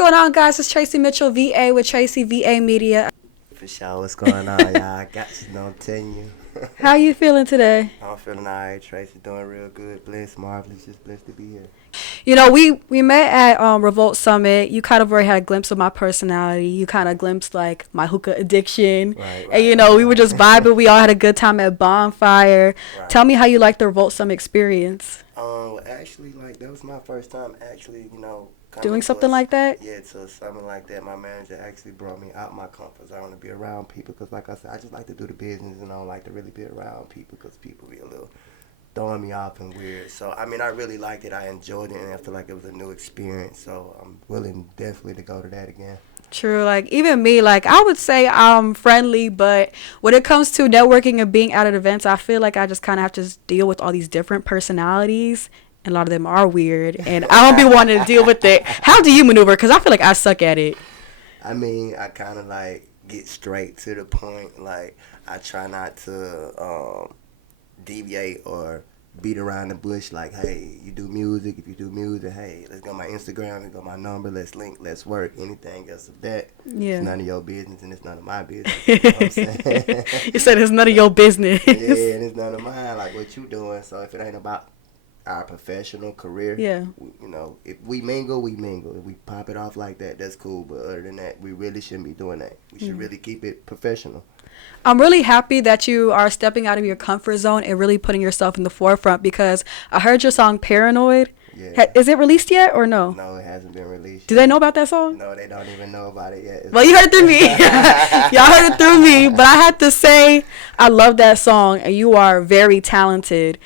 going on, guys? It's Tracy Mitchell, VA with TracyVAMedia. For sure, what's going on, y'all? I got you, know I'm telling you. How you feeling today? I'm feeling alright, Tracy. Doing real good. Blessed, marvelous. Just blessed to be here. You know, we met at Revolt Summit. You kind of already had a glimpse of my personality. You kind of glimpsed like my hookah addiction. Right. And you know, we were just vibing. We all had a good time at Bonfire. Right. Tell me how you liked the Revolt Summit experience. Actually, like that was my first time actually, Doing something like that? Yeah, to something like that. My manager actually brought me out my comfort zone to be around people because, like I said, I just like to do the business and I don't like to really be around people because people be a little throwing me off and weird. So, I mean, I really liked it. I enjoyed it and I feel like it was a new experience. So, I'm willing definitely to go to that again. True. Like, even me, like, I would say I'm friendly, but when it comes to networking and being out at events, I feel like I just kind of have to deal with all these different personalities. And a lot of them are weird, and I don't be wanting to deal with it. How do you maneuver? Because I feel like I suck at it. I mean, I kind of, like, get straight to the point. Like, I try not to deviate or beat around the bush. Like, hey, you do music. If you do music, hey, let's go my Instagram. Let's go my number. Let's link. Let's work. Anything else of that. Yeah. It's none of your business, and it's none of my business. You know what I'm saying? You said it's none of your business. Yeah, and it's none of mine. Like, what you doing. So, if it ain't about our professional career, yeah, if we mingle, we mingle. If we pop it off like that, that's cool. But other than that, we really shouldn't be doing that. We should really keep it professional. I'm really happy that you are stepping out of your comfort zone and really putting yourself in the forefront, because I heard your song Paranoid. Yeah. Is it released yet or no? No, it hasn't been released. Do they know about that song? No, they don't even know about it yet. Well, you heard it through me. Y'all heard it through me. But I had to say, I love that song, and you are very talented.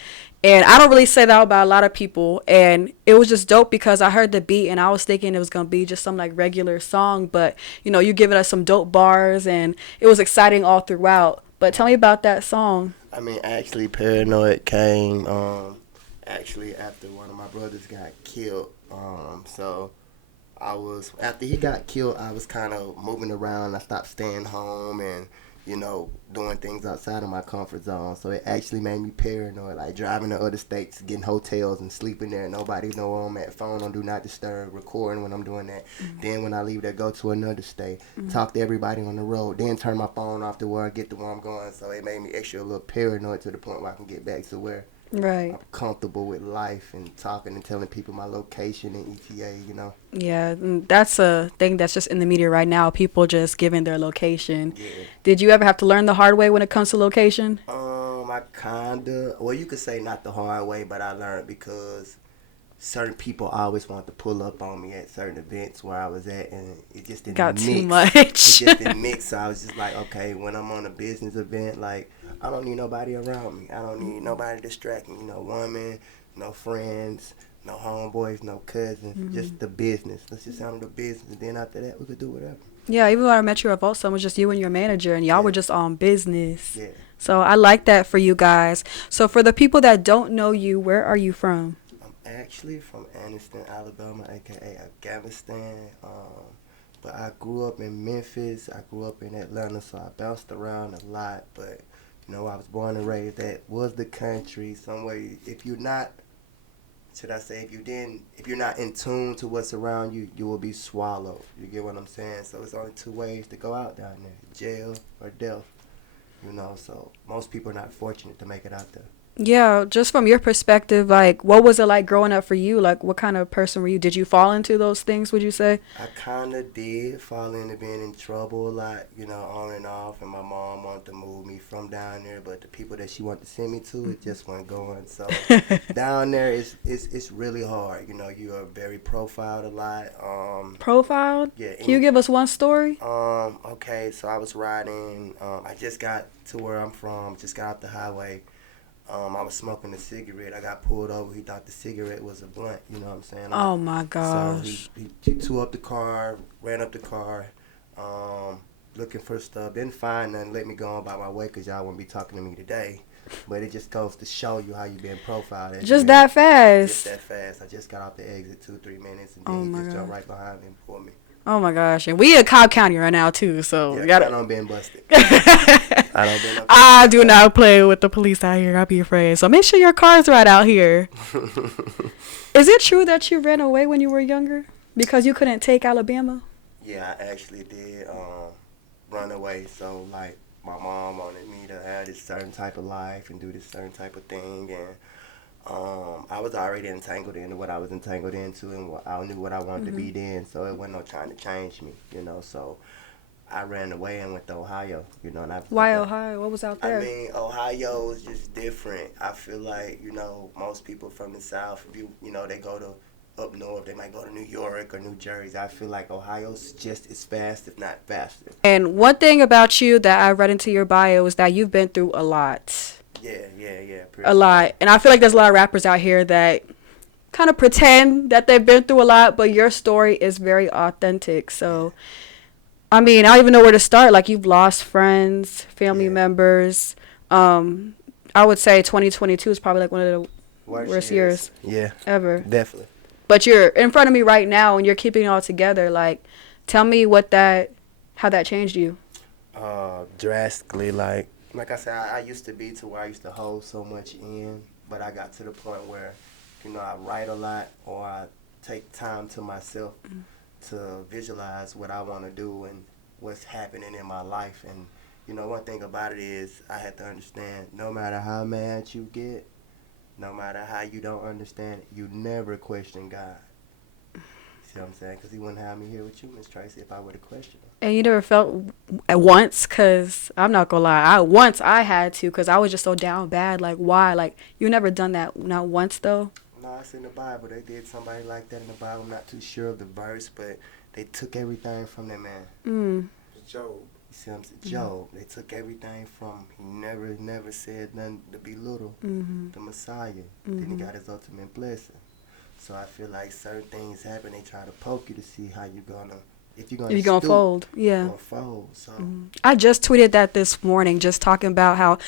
And I don't really say that about a lot of people. And it was just dope because I heard the beat and I was thinking it was going to be just some like regular song. But, you know, you giving us some dope bars and it was exciting all throughout. But tell me about that song. I mean, actually, Paranoid came actually after one of my brothers got killed. So after he got killed, I was kind of moving around. I stopped staying home and, doing things outside of my comfort zone. So it actually made me paranoid, like driving to other states, getting hotels and sleeping there. Nobody know where I'm at. Phone on Do Not Disturb, recording when I'm doing that. Mm-hmm. Then when I leave there, go to another state, talk to everybody on the road, then turn my phone off to where I get to where I'm going. So it made me extra a little paranoid to the point where I can get back to where I'm comfortable with life and talking and telling people my location and ETA, Yeah, that's a thing that's just in the media right now. People just giving their location. Yeah. Did you ever have to learn the hard way when it comes to location? You could say not the hard way, but I learned because certain people always want to pull up on me at certain events where I was at, and it just didn't got mix. Too much. It just didn't mix. So I was just like, okay, when I'm on a business event, like, I don't need nobody around me. I don't need nobody distracting me. No woman, no friends, no homeboys, no cousins. Just the business. Let's just handle the business, and then after that, we could do whatever. Yeah, even when I met you at Vato, it was just you and your manager, and y'all were just on business. Yeah. So I like that for you guys. So for the people that don't know you, where are you from? I'm actually from Anniston, Alabama, a.k.a. Afghanistan. But I grew up in Memphis. I grew up in Atlanta, so I bounced around a lot. But, I was born and raised. That was the country. Somewhere, if you're not in tune to what's around you, you will be swallowed. You get what I'm saying? So it's only two ways to go out down there: jail or death. So most people are not fortunate to make it out there. Yeah, just from your perspective, like, what was it like growing up for you? Like, what kind of person were you? Did you fall into those things, would you say? I kind of did fall into being in trouble a lot, on and off. And my mom wanted to move me from down there, but the people that she wanted to send me to, it just wasn't going. So down there, it's really hard. You are very profiled a lot. Profiled? Yeah. Can you give us one story? Okay, so I was riding. I just got to where I'm from, just got off the highway. I was smoking a cigarette. I got pulled over. He thought the cigarette was a blunt. You know what I'm saying? Oh, my gosh. So he tore up the car, ran up the car, looking for stuff. Didn't find nothing. Let me go on by my way because y'all wouldn't be talking to me today. But it just goes to show you how you being profiled. Just that fast? Just that fast. I just got off the exit 2-3 minutes, and then he just jumped right behind me and pulled me. Oh, my gosh. And we in Cobb County right now, too, so... Yeah, I don't been busted. I do not play with the police out here. I'll be afraid. So make sure your car's right out here. Is it true that you ran away when you were younger? Because you couldn't take Alabama? Yeah, I actually did run away. So like my mom wanted me to have this certain type of life and do this certain type of thing, and I was already entangled into what I was entangled into, and I knew what I wanted to be then. So it wasn't no trying to change me, you know. So I ran away and went to Ohio, you know, and I Why Ohio? What was out I there? mean, Ohio is just different. I feel like, you know, most people from the South, if you know, they go to up north, they might go to New York or New Jersey. I feel like Ohio's just as fast, if not faster. And one thing about you that I read into your bio is that you've been through a lot. Yeah. A lot. And I feel like there's a lot of rappers out here that kind of pretend that they've been through a lot, but your story is very authentic. So, I mean, I don't even know where to start. Like, you've lost friends, family members. I would say 2022 is probably like one of the worst years ever. Definitely. But you're in front of me right now and you're keeping it all together. Like, tell me how that changed you. Drastically, like I said, I used to be to where I used to hold so much in, but I got to the point where, you know, I write a lot or I take time to myself to visualize what I want to do and what's happening in my life. And, you know, one thing about it is I had to understand no matter how mad you get, no matter how you don't understand it, you never question God. See what I'm saying? Because he wouldn't have me here with you, Miss Tracy, if I were to question him. And you never felt at once, because I'm not going to lie. I had to, because I was just so down bad. Like, why? Like, you never done that not once, though? No, it's in the Bible. They did somebody like that in the Bible. I'm not too sure of the verse, but they took everything from that man. Job. You see what I'm saying? Job. They took everything from him. He never said nothing to belittle the Messiah. Then he got his ultimate blessing. So I feel like certain things happen. They try to poke you to see how you're gonna, if you're gonna fold. Yeah. Gonna fold. So I just tweeted that this morning, just talking about how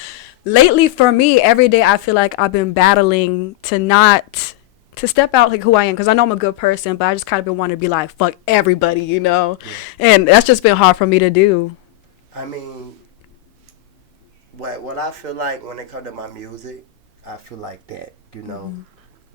lately for me, every day I feel like I've been battling to step out like who I am, because I know I'm a good person, but I just kind of been wanting to be like, fuck everybody, you know? Yeah. And that's just been hard for me to do. I mean, what I feel like when it comes to my music, I feel like that, you know.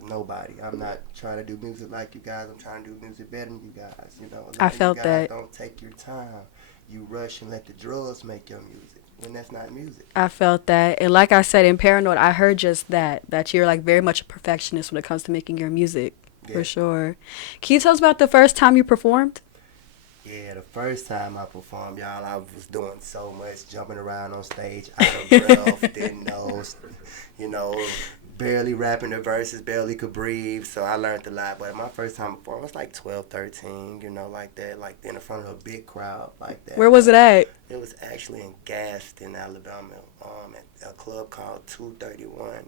Nobody. I'm not trying to do music like you guys. I'm trying to do music better than you guys. You know, I felt you guys that. Don't take your time. You rush and let the drugs make your music, when that's not music. I felt that, and like I said in Paranoid, I heard just that you're like very much a perfectionist when it comes to making your music, for sure. Can you tell us about the first time you performed? Yeah, the first time I performed, y'all, I was doing so much, jumping around on stage, out of breath, didn't know, you know. Barely rapping the verses, barely could breathe, so I learned a lot. But my first time before, I was like 12, 13, you know, like that, like in front of a big crowd like that. Where was it at? It was actually in Gaston, Alabama, at a club called 231.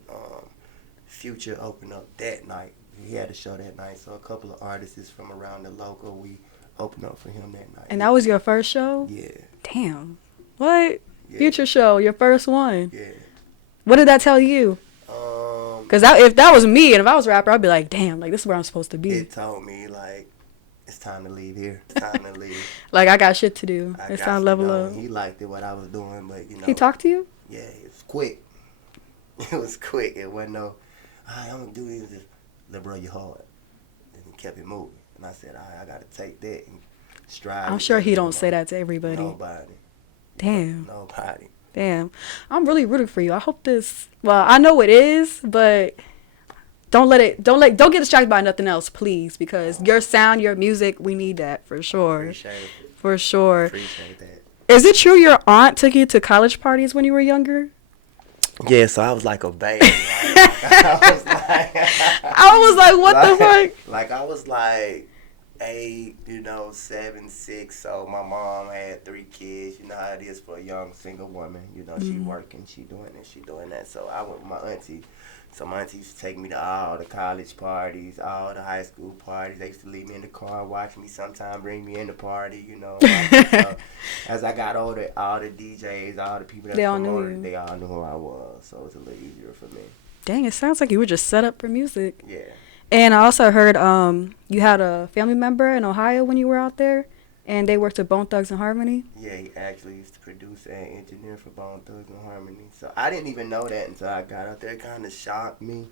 Future opened up that night. He had a show that night, so a couple of artists from around the local, we opened up for him that night. And that was your first show? Yeah. Damn. What? Yeah. Future show, your first one? Yeah. What did that tell you? Because if that was me and if I was a rapper, I'd be like, damn, like, this is where I'm supposed to be. It told me, like, it's time to leave here. It's time to leave. Like, I got shit to do. It's time to level up. He liked it, what I was doing, but, you know. He talked to you? Yeah, it was quick. It was quick. It wasn't no, I don't do this. Just liberate your heart. And he kept it moving. And I said, I got to take that and strive. I'm sure he don't say that to everybody. Nobody. Damn. Nobody. Damn. I'm really rooting for you. I hope well, I know it is, but don't get distracted by nothing else, please, because your sound, your music, we need that for sure. Appreciate it. For sure. Appreciate that. Is it true your aunt took you to college parties when you were younger? Yeah, so I was like a baby. I was like, what the fuck? Like, I was like 8, 7, 6. So my mom had 3 kids. You know how it is for a young single woman. You know, she working, she doing this, she doing that. So I went with my auntie. So my auntie used to take me to all the college parties, all the high school parties. They used to leave me in the car, watch me, sometime bring me in the party, As I got older, all the DJs, all the people that promoted, they all knew who I was. So it was a little easier for me. Dang, it sounds like you were just set up for music. Yeah. And I also heard you had a family member in Ohio when you were out there, and they worked with Bone Thugs and Harmony. Yeah, he actually used to produce and engineer for Bone Thugs and Harmony. So I didn't even know that until I got out there. It kind of shocked me.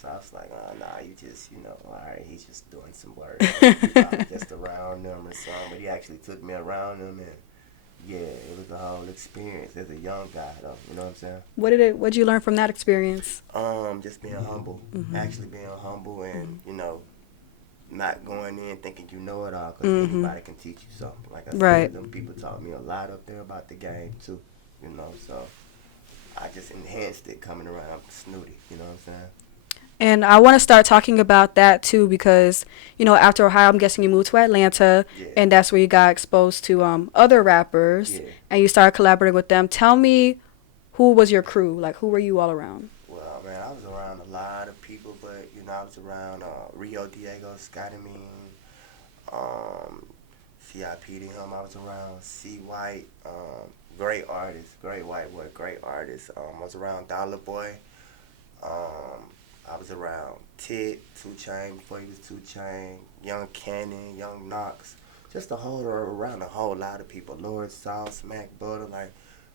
So I was like, oh, nah, you just, all right, he's just doing some work. You probably just around them or something. But he actually took me around them, and yeah, it was a whole experience as a young guy, though. You know what I'm saying? What'd you learn from that experience? Just being humble. Actually being humble, and not going in thinking you know it all, because anybody can teach you something. Like I said, them people taught me a lot up there about the game too. So I just enhanced it coming around Snootie. You know what I'm saying? And I want to start talking about that too, because after Ohio, I'm guessing you moved to Atlanta, and that's where you got exposed to other rappers, and you started collaborating with them. Tell me, who was your crew? Like, who were you all around? Well, man, I was around a lot of people, but I was around Rio Diego, Scotty Mean, CIP to him. I was around C White, great artist, great white boy, great artist. I was around Dollar Boy. I was around Tit, 2 Chainz before he was 2 Chainz, Young Cannon, Young Knox, just around a whole lot of people. Lord South, Smack Butter. Like,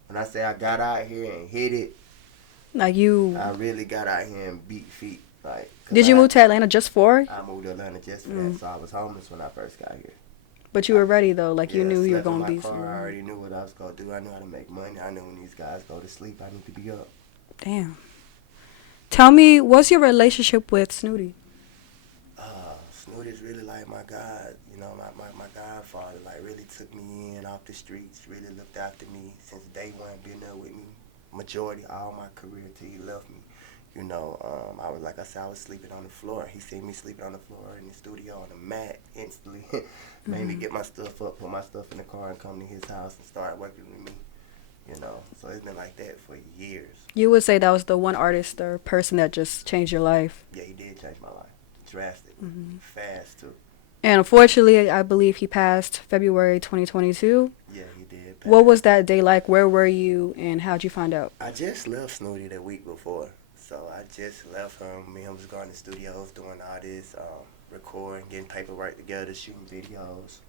when I say I got out here and hit it, I really got out here and beat feet. Like, did you move to Atlanta just for? I moved to Atlanta just for that, so I was homeless when I first got here. But you were ready though, like you knew you were gonna be. I already knew what I was gonna do. I knew how to make money. I knew when these guys go to sleep, I need to be up. Damn. Tell me, what's your relationship with Snootie? Snootie's really like my God, my godfather. Like, really took me in off the streets, really looked after me since day one, been there with me majority all my career till he left me. I was, like I said, I was sleeping on the floor. He seen me sleeping on the floor in the studio on the mat instantly. Made me get my stuff up, put my stuff in the car, and come to his house and start working with me. So it's been like that for years. You would say that was the one artist or person that just changed your life? Yeah, he did change my life. Drastically. Fast, too. And unfortunately, I believe he passed February 2022. Yeah, he did pass. What was that day like? Where were you, and how'd you find out? I just left Snootie the week before. So I just left him. Me and him was going to studios, doing all this, recording, getting paperwork together, shooting videos.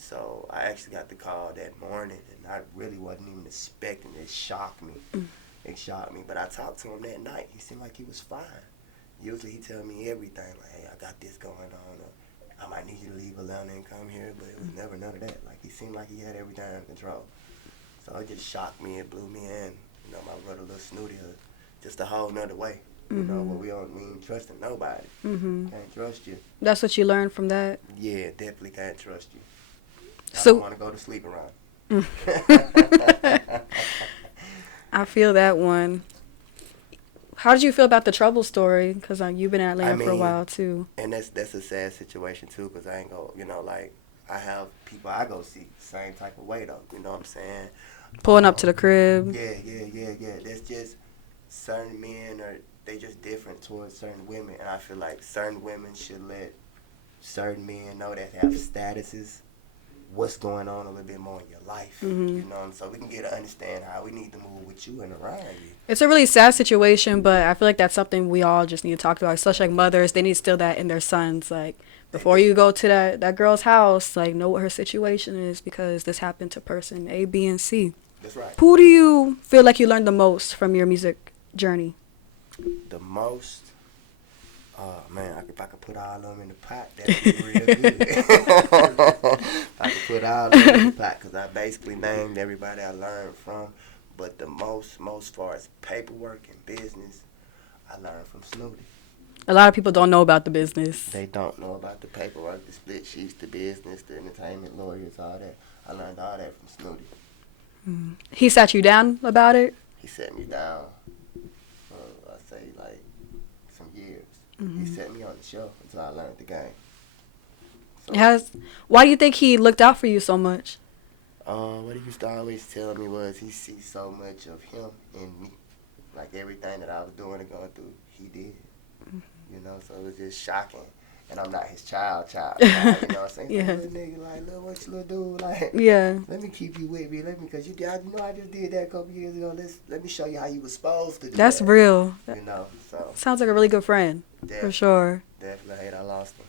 So I actually got the call that morning, and I really wasn't even expecting it. It shocked me. It shocked me. But I talked to him that night. He seemed like he was fine. Usually he tell me everything, like, hey, I got this going on, or I might need you to leave Atlanta and come here, but it was never none of that. Like, he seemed like he had everything under control. So it just shocked me. It blew me in. My brother, little Snootie, just a whole nother way. Where we ain't trusting nobody. Can't trust you. That's what you learned from that? Yeah, definitely can't trust you. I So don't want to go to sleep around. I feel that one. How did you feel about the Trouble story? Because you've been in Atlanta for a while, too. And that's a sad situation, too, because I ain't go, like, I have people I go see the same type of way, though. You know what I'm saying? Pulling up to the crib. Yeah. That's just certain men they just different towards certain women. And I feel like certain women should let certain men know that they have statuses, what's going on a little bit more in your life, so we can get to understand how we need to move with you and around you. It's a really sad situation, but I feel like that's something we all just need to talk about, especially like mothers. They need to instill that in their sons, like, before you go to that girl's house, like, know what her situation is, because this happened to person A, B, and C. That's right. Who do you feel like you learned the most from your music journey? The most? Oh, man, if I could put all of them in the pot, that'd be real good. If I could put all of them in the pot, because I basically named everybody I learned from. But the most far as paperwork and business, I learned from Snootie. A lot of people don't know about the business. They don't know about the paperwork, the split sheets, the business, the entertainment lawyers, all that. I learned all that from Snootie. He sat you down about it? He sat me down for, I'd say, like, some years. He set me on the show until I learned the game. So, why do you think he looked out for you so much? What he used to always tell me was he sees so much of him in me. Like, everything that I was doing and going through, he did. So it was just shocking. And I'm not his child, you know what I'm saying? Yeah. Little nigga, like, what you little dude, like, yeah. Let me keep you with me, because I just did that a couple years ago. Let me show you how you was supposed to do That's that. real. So. Sounds like a really good friend, for sure. Definitely hate I lost him.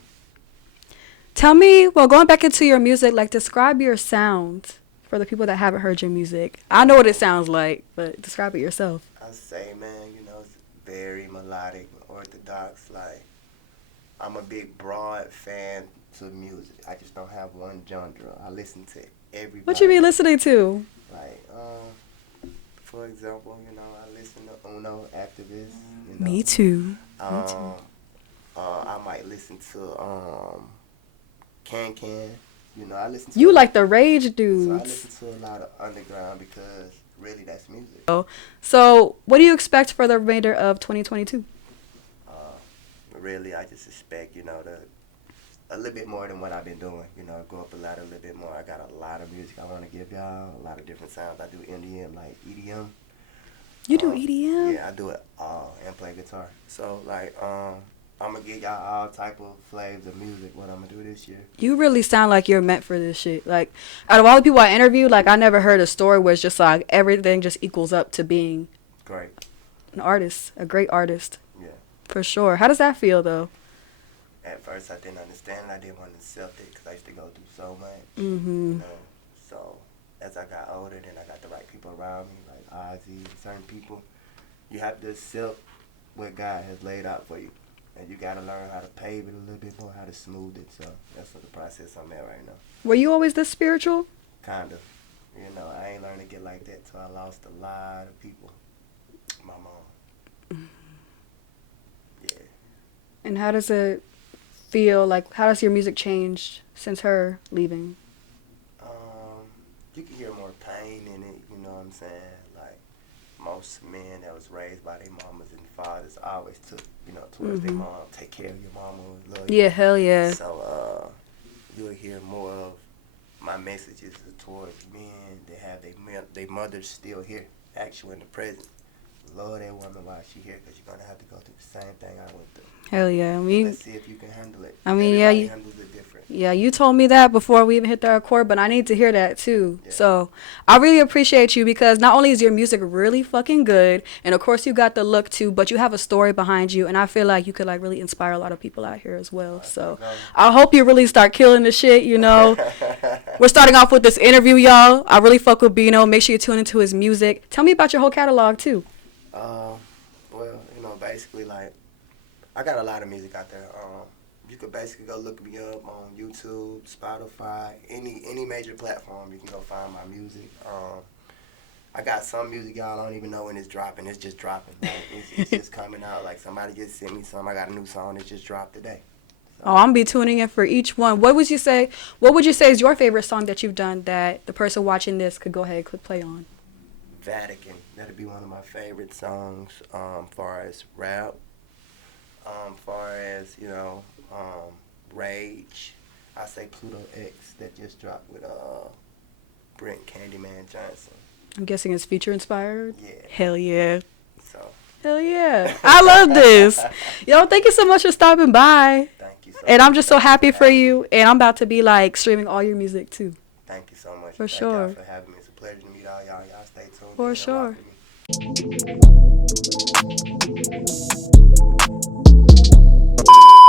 Tell me, going back into your music, like, describe your sound for the people that haven't heard your music. I know what it sounds like, but describe it yourself. I say, man, it's very melodic, orthodox. I'm a big broad fan to music. I just don't have one genre. I listen to everybody. What you be listening to? Like, for example, you know, I listen to Uno, Activist. You know. Me too. I might listen to Can Can. You know, I listen to. You like the rage So I dudes. listen to a lot of underground because really that's music. So, what do you expect for the remainder of 2022? Really, I just expect, you know, a little bit more than what I've been doing. You know, go up a little bit more. I got a lot of music I want to give y'all, a lot of different sounds. I do Indian, like EDM. You do EDM? Yeah, I do it all and play guitar. So, like, I'm going to give y'all all type of flavors of music, what I'm going to do this year. You really sound like you're meant for this shit. Like, out of all the people I interviewed, like, I never heard a story where it's just like everything just equals up to being Great. an artist, a great artist. Yeah. For sure. How does that feel, though? At first, I didn't understand it. I didn't want to accept it because I used to go through so much. Mm-hmm. You know? So, as I got older, then I got the right people around me, like Ozzy and certain people. You have to accept what God has laid out for you. And you got to learn how to pave it a little bit more, how to smooth it. So, that's what the process I'm at right now. Were you always this spiritual? Kind of. You know, I ain't learned to get like that till I lost a lot of people. My mom. Yeah. And how does it feel? Like, how does your music change since her leaving? You can hear more pain in it, you know what I'm saying? Like, most men that was raised by their mamas and fathers always took, you know, towards their mom, take care of your mama, love you. Yeah, hell yeah. So, you'll hear more of my messages towards men that have their mothers still here, actually in the present. Love that woman while she here, because you're going to have to go through the same thing I went through. Hell yeah. I mean, let's see if you can handle it. I mean, Everybody yeah. handles it different. Yeah, you told me that before we even hit the record, but I need to hear that too. Yeah. So I really appreciate you because not only is your music really fucking good, and of course you got the look too, but you have a story behind you, and I feel like you could like really inspire a lot of people out here as well. So I hope you really start killing the shit, you know. We're starting off with this interview, y'all. I really fuck with Bino. Make sure you tune into his music. Tell me about your whole catalog too. Well, you know, basically, like, I got a lot of music out there. You could basically go look me up on YouTube, Spotify, any major platform. You can go find my music. I got some music y'all don't even know when it's dropping. It's just dropping. Like, it's just coming out. Like, somebody just sent me some. I got a new song that just dropped today. So. Oh, I'm gonna be tuning in for each one. What would you say is your favorite song that you've done that the person watching this could go ahead and click play on? Vatican. That'd be one of my favorite songs. Far as rap. Far as, you know, Rage. I say Pluto X that just dropped with Brent Candyman Johnson. I'm guessing it's feature inspired? Yeah. Hell yeah. So. Hell yeah. I love this. Yo, thank you so much for stopping by. Thank you so much. And I'm just so happy for you. And I'm about to be like streaming all your music too. Thank you so much. For Thank sure. y'all for having me. It's a pleasure to meet all y'all. Y'all stay tuned. For sure. Rock with me.